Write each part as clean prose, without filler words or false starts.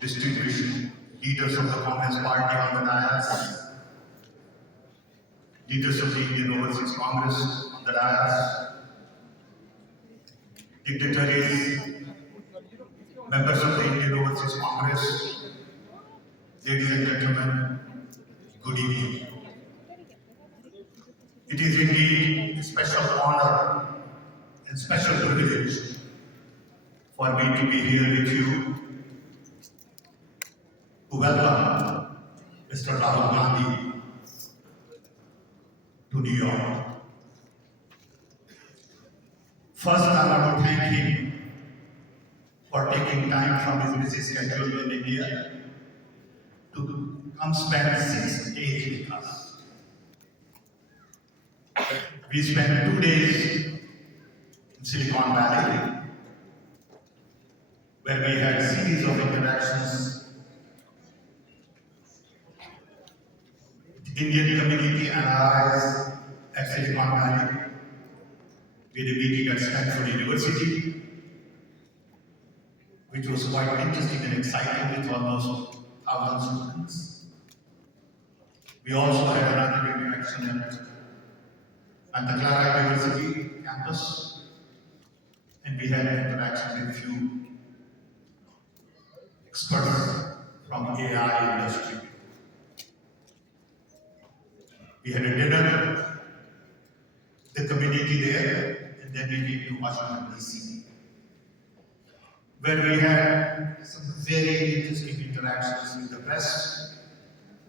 distinguished leaders of the Congress Party on the dais, leaders of the Indian Overseas Congress on the dais, dignitaries, members of the Indian Overseas Congress, ladies and gentlemen, good evening. It is indeed a special honor and special privilege for me to be here with you to welcome Mr. Rahul Gandhi to New York. First, I want to thank him for taking time from his busy schedule in India to come spend 6 days with us. We spent 2 days in Silicon Valley, where we had a series of interactions with the Indian community and allies at Silicon Valley. We had a meeting at Stanford University, which was quite interesting and exciting with almost 1,000 students. We also had another interaction at Santa Clara University campus, and we had an interaction with a few experts from AI industry. We had a dinner with the community there, and then we came to Washington, D.C., where we had some very interesting interactions with the press,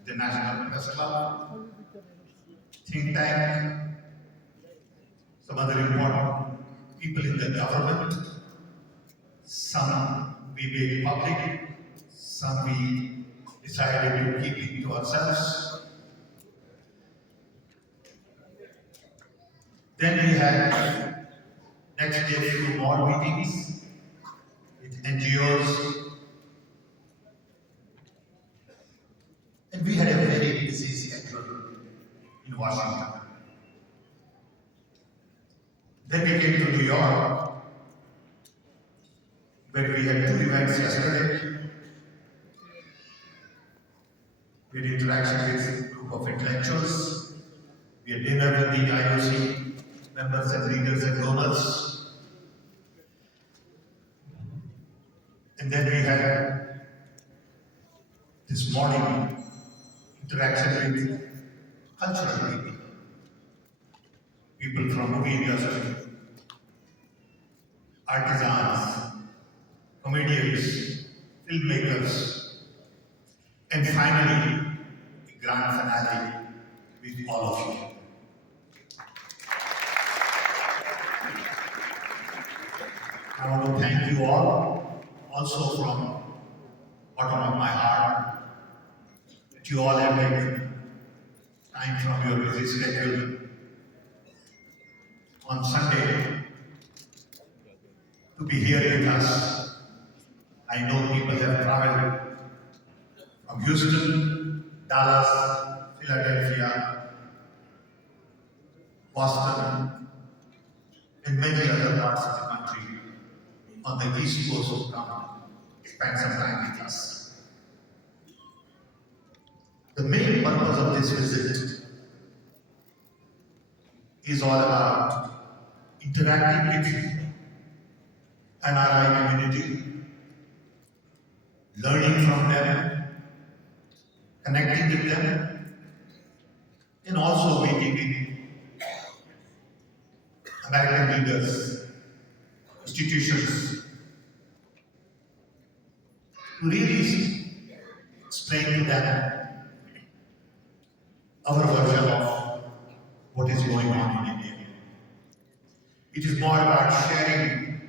the National Press Club, think tank, some other important people in the government. Some we made public, some we decided to keep it to ourselves. Then we had next day a few more meetings with NGOs, and we had a very busy schedule in Washington. Then we came to New York, where we had 2 events yesterday. We had interaction with a group of intellectuals. We had dinner with the IOC members and leaders and donors. And then we had this morning interaction with cultural people, people from movie industry, artisans, comedians, filmmakers, and finally, a grand finale with all of you. I want to thank you all, also from bottom of my heart, that you all have taken time from your busy schedule on Sunday to be here with us. I know people have traveled from Houston, Dallas, Philadelphia, Boston, and many other parts of the country on the East Coast to come spend some time with us. The main purpose of this visit is all about interacting with NRI community, learning from them, connecting with them, and also meeting with American leaders, institutions, to really explain to them our version of what is going on in India. It is more about sharing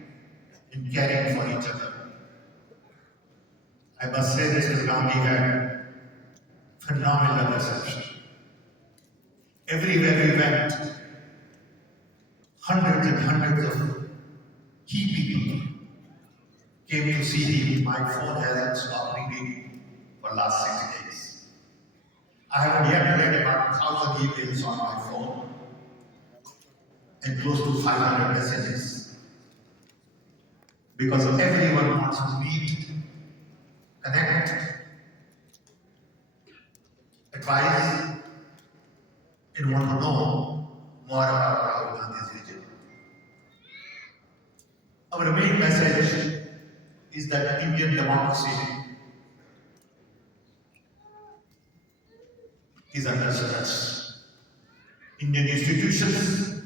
and caring for each other. I must say Mr. Gandhi had phenomenal reception. Everywhere we went, hundreds and hundreds of key people came to see him. My phone hasn't stopped ringing for last 6 days. I haven't yet read about 1,000 emails on my phone and close to 500 messages, because everyone wants to meet, connect, advise and want to know more about Rahul Gandhi's vision. Our main message is that Indian democracy is under stress. Indian institutions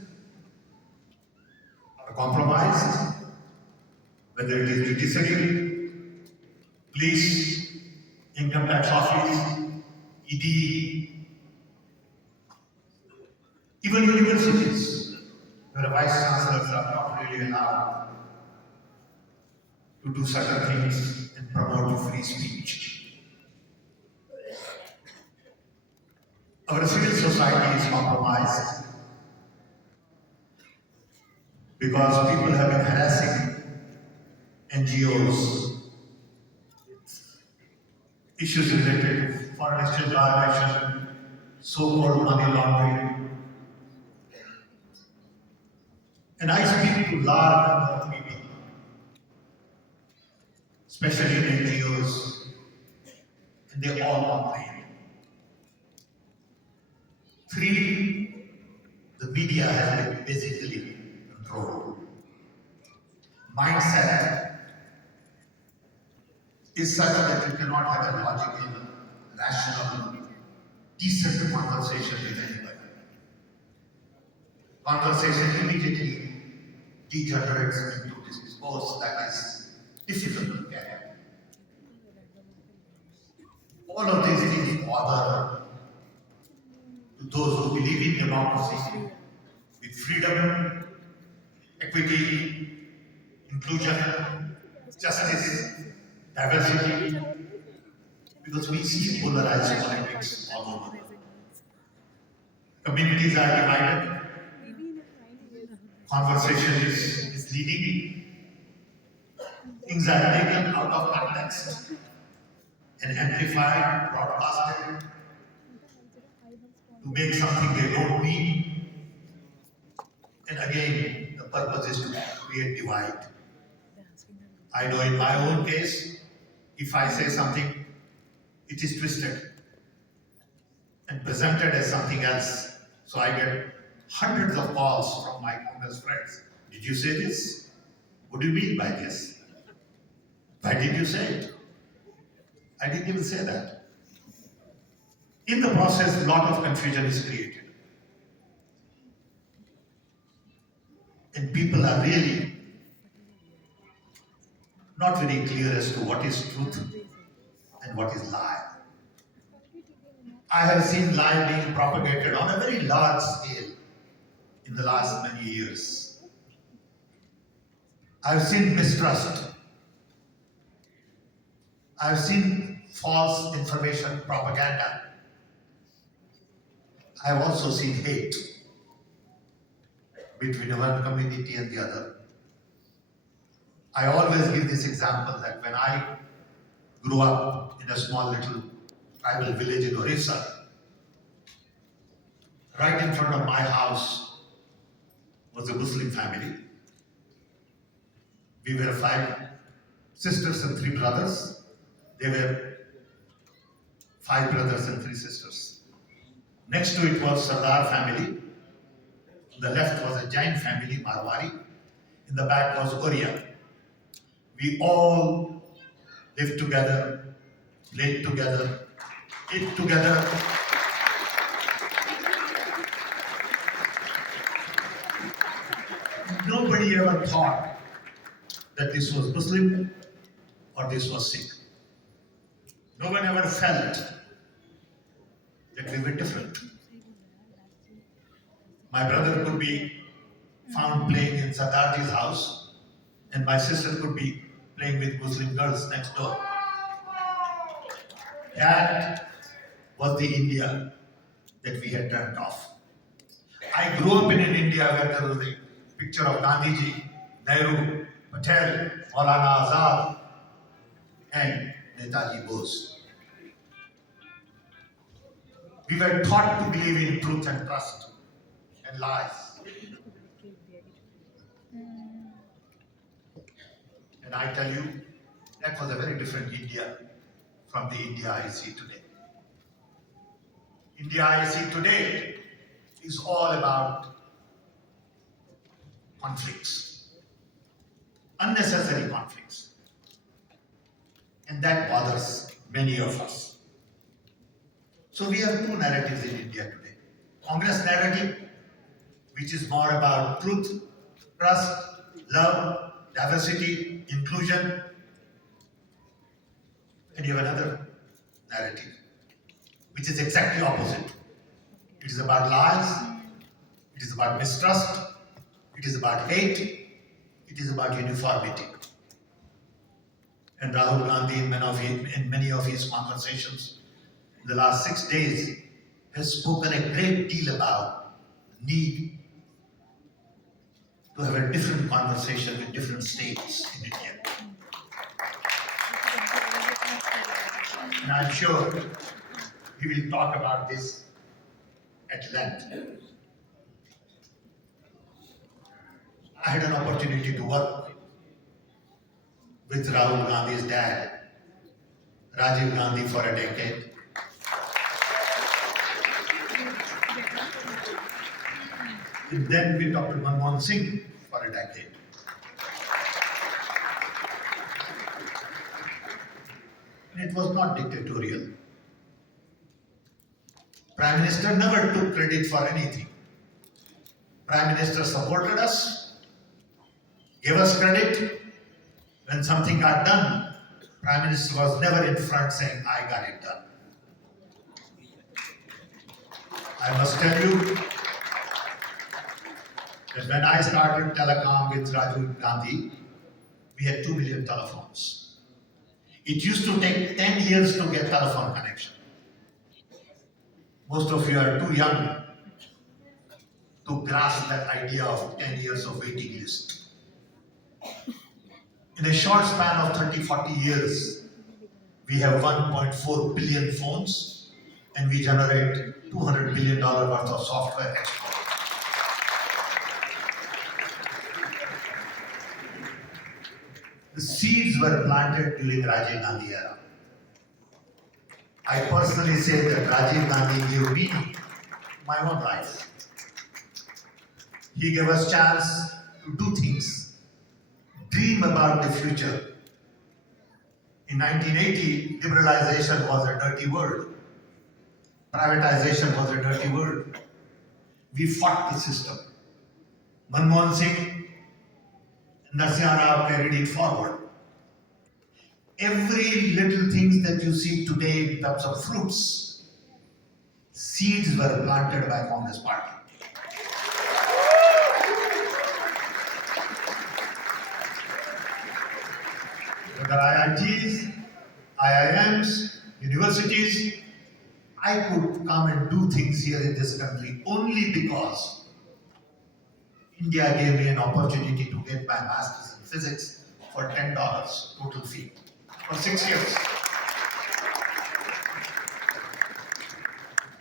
are compromised, whether it is judiciary, police, income tax office, ED, even universities, where vice chancellors are not really allowed to do certain things and promote free speech. Our civil society is compromised because people have been harassing NGOs, issues related to foreign exchange violation, so-called money laundering. And I speak to large number of people, especially in NGOs, and they all complain. Three, the media has been basically controlled. Mindset is such that you cannot have a logical, rational, decent conversation with anybody. Conversation immediately degenerates into this discourse that is difficult to carry. All of these things bother to those who believe in democracy with freedom, equity, inclusion, justice, diversity, because we see polarized politics all over. Communities are divided, conversation is leading, things are taken out of context and amplified, broadcasted to make something they don't mean. And again, the purpose is to create divide. I know in my own case, if I say something, it is twisted and presented as something else. So I get hundreds of calls from my Congress friends. Did you say this? What do you mean by this? Why did you say it? I didn't even say that. In the process, a lot of confusion is created. And people are really not very clear as to what is truth and what is lie. I have seen lie being propagated on a very large scale in the last many years. I've seen mistrust. I've seen false information propaganda. I've also seen hate between one community and the other. I always give this example that when I grew up in a small little tribal village in Orissa, right in front of my house was a Muslim family. We were 5 sisters and 3 brothers. They were 5 brothers and 3 sisters. Next to it was Sardar family. On the left was a Jain family, Marwari. In the back was Oriya. We all lived together, played together, ate together. Nobody ever thought that this was Muslim or this was Sikh. No one ever felt that we were different. My brother could be found playing in Sardarji's house, and my sister could be playing with Muslim girls next door. That was the India that we had turned off. I grew up in an India where there was a picture of Gandhiji, Nehru, Patel, Maulana Azad, and Netaji Bose. We were taught to believe in truth and trust and lies. And I tell you, that was a very different India from the India I see today. India I see today is all about conflicts, unnecessary conflicts. And that bothers many of us. So we have two narratives in India today. Congress narrative, which is more about truth, trust, love, diversity, inclusion. And you have another narrative, which is exactly opposite. It is about lies, it is about mistrust, it is about hate, it is about uniformity. And Rahul Gandhi, in many of his conversations in the last 6 days, has spoken a great deal about the need to have a different conversation with different states in India. And I'm sure we will talk about this at length. I had an opportunity to work with Rahul Gandhi's dad, Rajiv Gandhi, for a decade. And then with Dr. Manmohan Singh for a decade. And it was not dictatorial. Prime Minister never took credit for anything. Prime Minister supported us, gave us credit. When something got done, Prime Minister was never in front saying, I got it done. I must tell you that when I started telecom with Rajiv Gandhi, we had 2 million telephones. It used to take 10 years to get telephone connection. Most of you are too young to grasp that idea of 10 years of waiting list. In a short span of 30, 40 years, we have 1.4 billion phones and we generate $200 billion worth of software export. The seeds were planted during Rajiv Gandhi era. I personally say that Rajiv Gandhi gave meaning to my own life. He gave us chance to do things, dream about the future. In 1980, liberalization was a dirty word. Privatization was a dirty word. We fought the system. Manmohan Singh, Narayanan Rao carried it forward. Every little things that you see today in terms of fruits, seeds were planted by Congress Party. Whether IITs, IIMs, universities, I could come and do things here in this country only because India gave me an opportunity to get my master's in physics for $10 total fee for 6 years.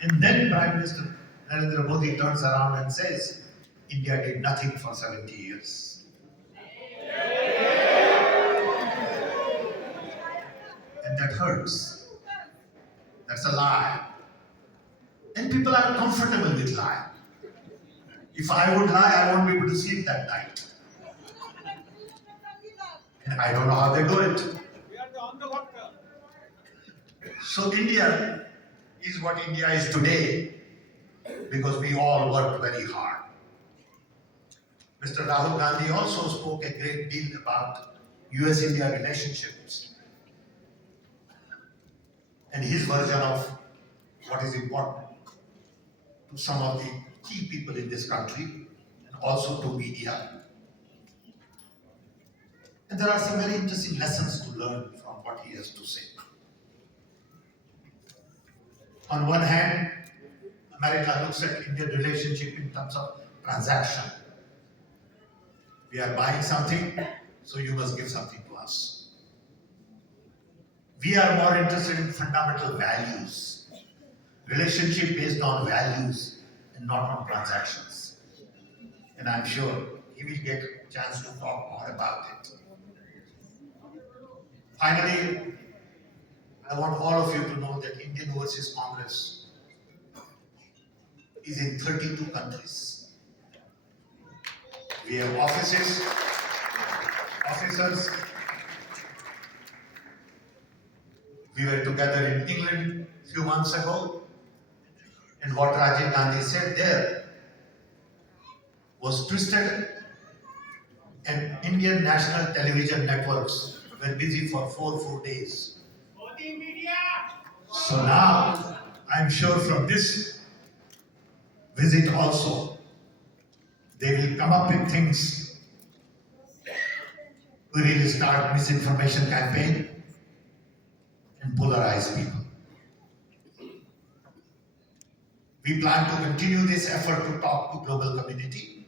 And then Prime Minister Narendra Modi turns around and says, India did nothing for 70 years. And that hurts. That's a lie. And people are comfortable with lying. If I would lie, I won't be able to sleep that night. And I don't know how they do it. So India is what India is today because we all worked very hard. Mr. Rahul Gandhi also spoke a great deal about US-India relationships and his version of what is important to some of the key people in this country and also to media. And there are some very interesting lessons to learn from what he has to say. On one hand, America looks at Indian relationship in terms of transaction. We are buying something, so you must give something to us. We are more interested in fundamental values, relationship based on values and not on transactions. And I'm sure he will get a chance to talk more about it. Finally, I want all of you to know that Indian Overseas Congress is in 32 countries. We have officers. We were together in England a few months ago, and what Rajiv Gandhi said there was twisted, and Indian national television networks were busy for four days. So now, I'm sure from this visit also, they will come up with things to really start misinformation campaign and polarize people. We plan to continue this effort to talk to global community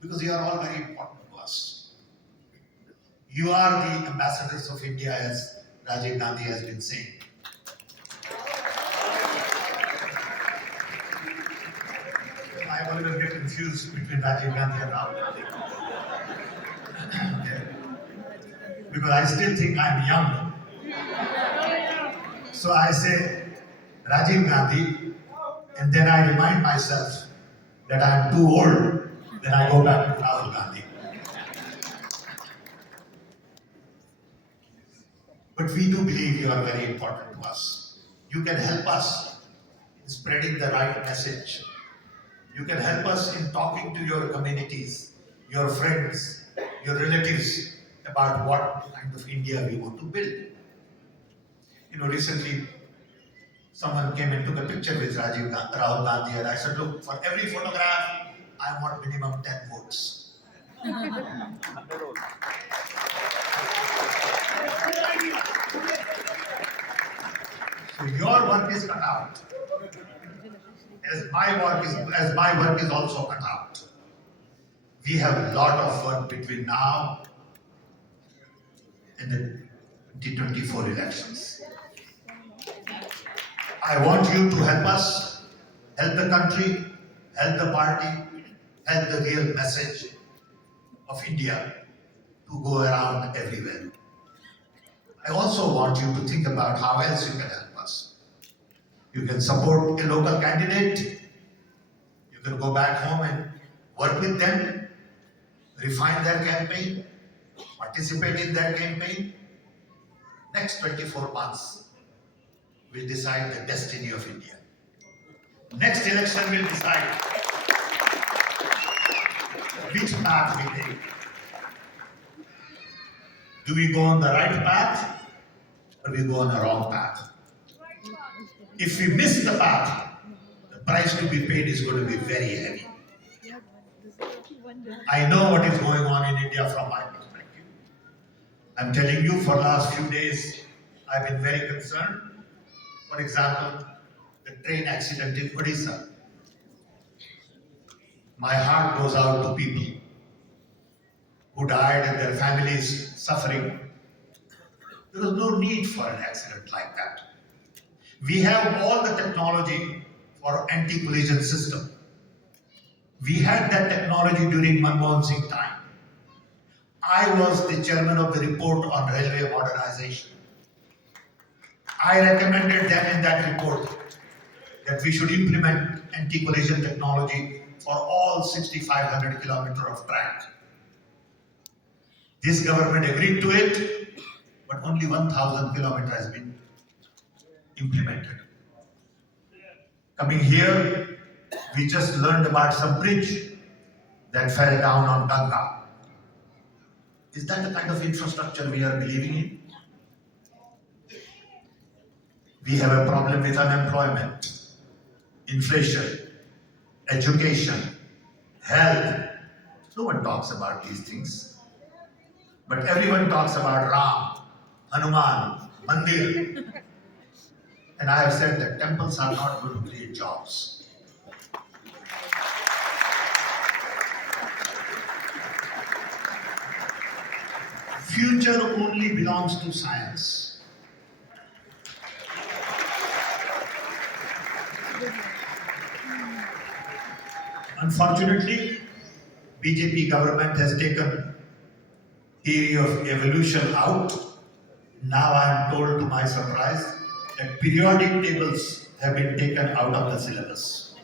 because you are all very important to us. You are the ambassadors of India, as Rajiv Gandhi has been saying. I always get confused between Rajiv Gandhi and Rahul Gandhi. Because I still think I'm young. So I say Rajiv Gandhi, and then I remind myself that I'm too old, then I go back to Rahul Gandhi. But we do believe you are very important to us. You can help us in spreading the right message. You can help us in talking to your communities, your friends, your relatives about what kind of India we want to build. You know, recently someone came and took a picture with Rahul Gandhi, and I said, look, for every photograph, I want minimum 10 votes. So your work is cut out, as my work is also cut out. We have a lot of work between now and the 2024 elections. I want you to help us, help the country, help the party, help the real message of India to go around everywhere. I also want you to think about how else you can help us. You can support a local candidate. You can go back home and work with them, refine their campaign, participate in their campaign. Next 24 months will decide the destiny of India. Next election will decide which path we take. Do we go on the right path or we go on the wrong path? If we miss the path, the price to be paid is going to be very heavy. I know what is going on in India from my perspective. I'm telling you, for the last few days, I've been very concerned. For example, the train accident in Odisha. My heart goes out to people who died and their families suffering. There is no need for an accident like that. We have all the technology for anti-collision system. We had that technology during Manmohan Singh time. I was the chairman of the report on railway modernization. I recommended them in that report that we should implement anti-collision technology for all 6,500 kilometers of track. This government agreed to it, but only 1,000 kilometers has been implemented. Coming here, we just learned about some bridge that fell down on Ganga. Is that the kind of infrastructure we are believing in? We have a problem with unemployment, inflation, education, health. No one talks about these things. But everyone talks about Ram, Hanuman, Mandir. And I have said that temples are not going to create jobs. Future only belongs to science. Unfortunately, BJP government has taken theory of evolution out. Now I am told, to my surprise, that periodic tables have been taken out of the syllabus.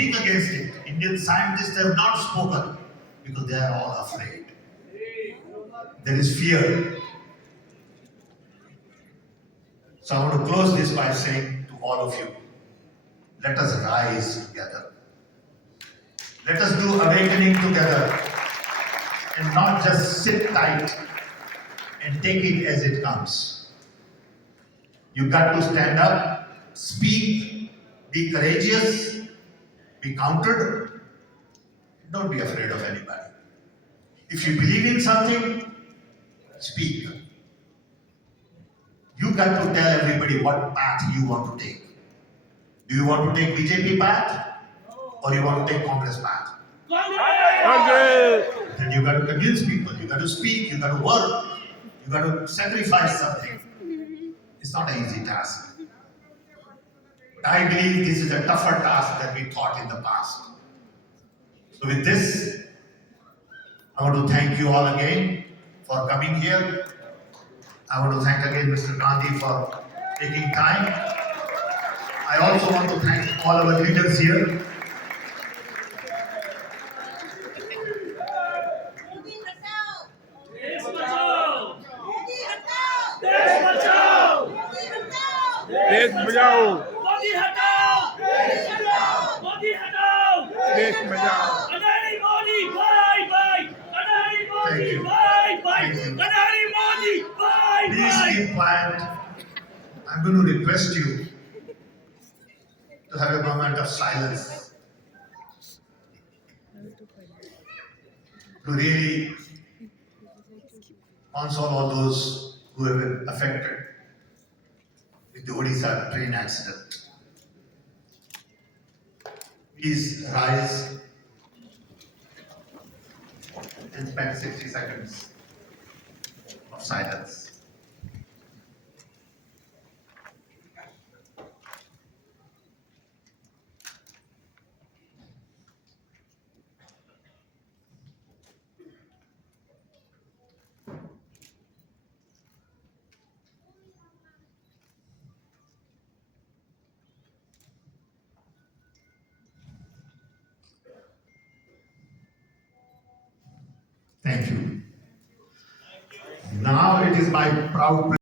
speak against it. Indian scientists have not spoken because they are all afraid. There is fear. So I want to close this by saying to all of you, let us rise together. Let us do awakening together and not just sit tight and take it as it comes. You got to stand up, speak, be courageous, be counted. Don't be afraid of anybody. If you believe in something, speak. You got to tell everybody what path you want to take. Do you want to take BJP path or you want to take Congress path? Congress! Then you got to convince people, you got to speak, you got to work, you got to sacrifice something. It's not an easy task. But I believe this is a tougher task than we thought in the past. So with this, I want to thank you all again for coming here. I want to thank again Mr. Gandhi for taking time. I also want to thank all our leaders here. देश बचाओ मोदी हटाओ मोदी हटाओ देश बचाओ Adani Modi bye bye Adani Modi bye bye Adani Modi bye Please keep quiet. I'm going to request you to have a moment of silence to really console all those who have been affected with the Odisha train accident. Please rise and spend 60 seconds of silence. Thank you. Now it is my proud